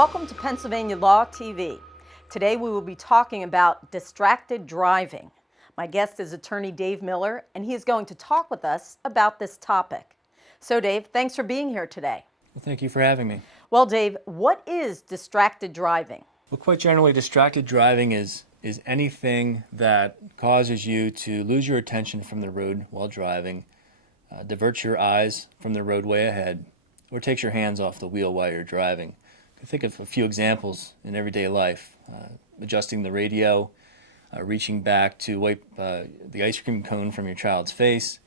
Welcome to Pennsylvania Law TV. Today we will be talking about distracted driving. My guest is attorney Dave Miller, and he is going to talk with us about this topic. So Dave, thanks for being here today. Well, thank you for having me. Well, Dave, what is distracted driving? Well, quite generally, distracted driving is anything that causes you to lose your attention from the road while driving, diverts your eyes from the roadway ahead, or takes your hands off the wheel while you're driving. Think of a few examples in everyday life: adjusting the radio, reaching back to wipe the ice cream cone from your child's face,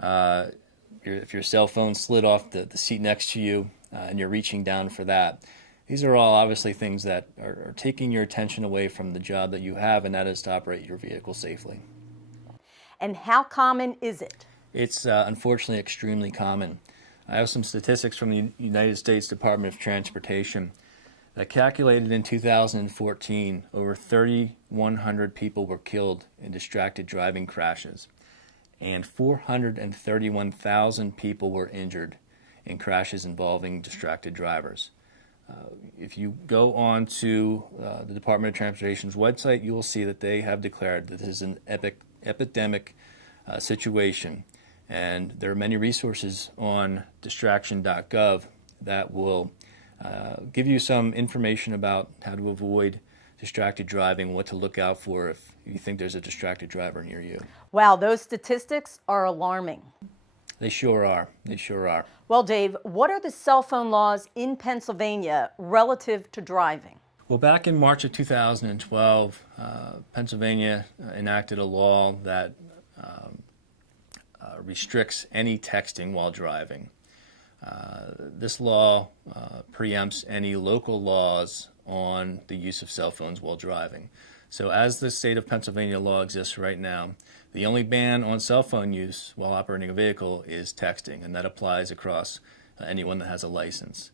if your cell phone slid off the seat next to you and you're reaching down for that. These are all obviously things that are taking your attention away from the job that you have, and that is to operate your vehicle safely. And how common is it? It's unfortunately extremely common. I have some statistics from the United States Department of Transportation that calculated in 2014 over 3,100 people were killed in distracted driving crashes, and 431,000 people were injured in crashes involving distracted drivers. If you go on to the Department of Transportation's website, you will see that they have declared that this is an epidemic situation. And there are many resources on distraction.gov that will give you some information about how to avoid distracted driving, what to look out for if you think there's a distracted driver near you. Wow, those statistics are alarming. They sure are. They sure are. Well, Dave, what are the cell phone laws in Pennsylvania relative to driving? Well, back in March of 2012, Pennsylvania enacted a law that restricts any texting while driving. This law preempts any local laws on the use of cell phones while driving. So as the state of Pennsylvania law exists right now, the only ban on cell phone use while operating a vehicle is texting, and that applies across anyone that has a license.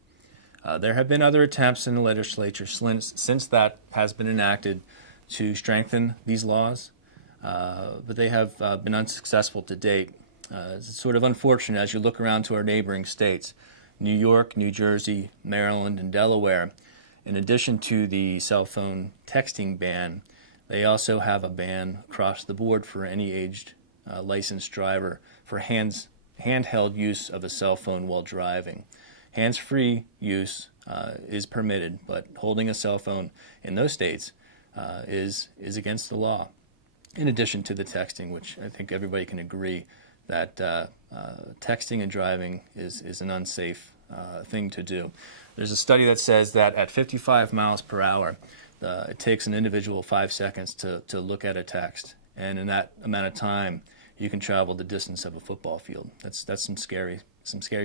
There have been other attempts in the legislature since that has been enacted to strengthen these laws, but they have been unsuccessful to date. It's sort of unfortunate as you look around to our neighboring states, New York, New Jersey, Maryland, and Delaware. In addition to the cell phone texting ban, they also have a ban across the board for any aged licensed driver for handheld use of a cell phone while driving. Hands-free use is permitted, but holding a cell phone in those states is against the law. In addition to the texting, which I think everybody can agree that texting and driving is an unsafe thing to do. There's a study that says that at 55 miles per hour, it takes an individual 5 seconds to look at a text, and in that amount of time, you can travel the distance of a football field. That's some scary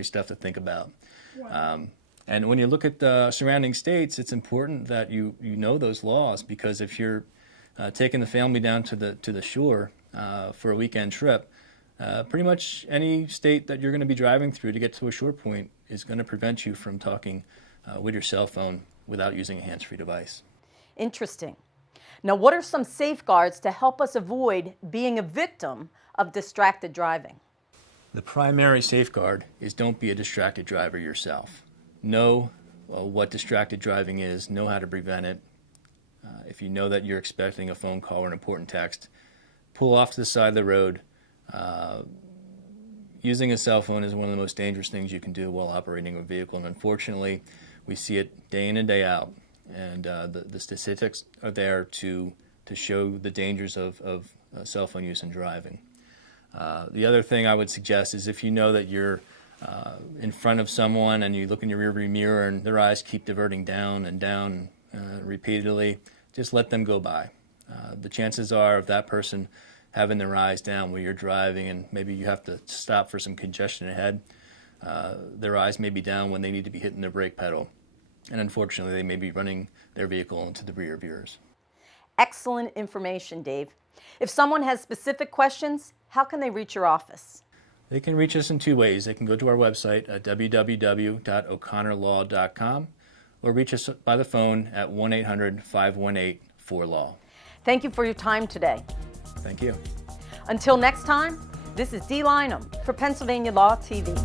stuff to think about. Wow. And when you look at the surrounding states, it's important that you know those laws, because if you're taking the family down to the shore for a weekend trip, pretty much any state that you're going to be driving through to get to a shore point is going to prevent you from talking with your cell phone without using a hands-free device. Interesting. Now, what are some safeguards to help us avoid being a victim of distracted driving? The primary safeguard is don't be a distracted driver yourself. Know what distracted driving is, know how to prevent it. If you know that you're expecting a phone call or an important text, pull off to the side of the road. Using a cell phone is one of the most dangerous things you can do while operating a vehicle, and unfortunately, we see it day in and day out. And the statistics are there to show the dangers of cell phone use and driving. The other thing I would suggest is if you know that you're in front of someone and you look in your rearview mirror and their eyes keep diverting down and down repeatedly, just let them go by. The chances are of that person having their eyes down while you're driving, and maybe you have to stop for some congestion ahead, their eyes may be down when they need to be hitting their brake pedal. And unfortunately, they may be running their vehicle into the rear viewers. Excellent information, Dave. If someone has specific questions, how can they reach your office? They can reach us in two ways. They can go to our website at www.o'connorlaw.com or reach us by the phone at 1-800-518-4LAW. Thank you for your time today. Thank you. Until next time, this is Dee Lynham for Pennsylvania Law TV.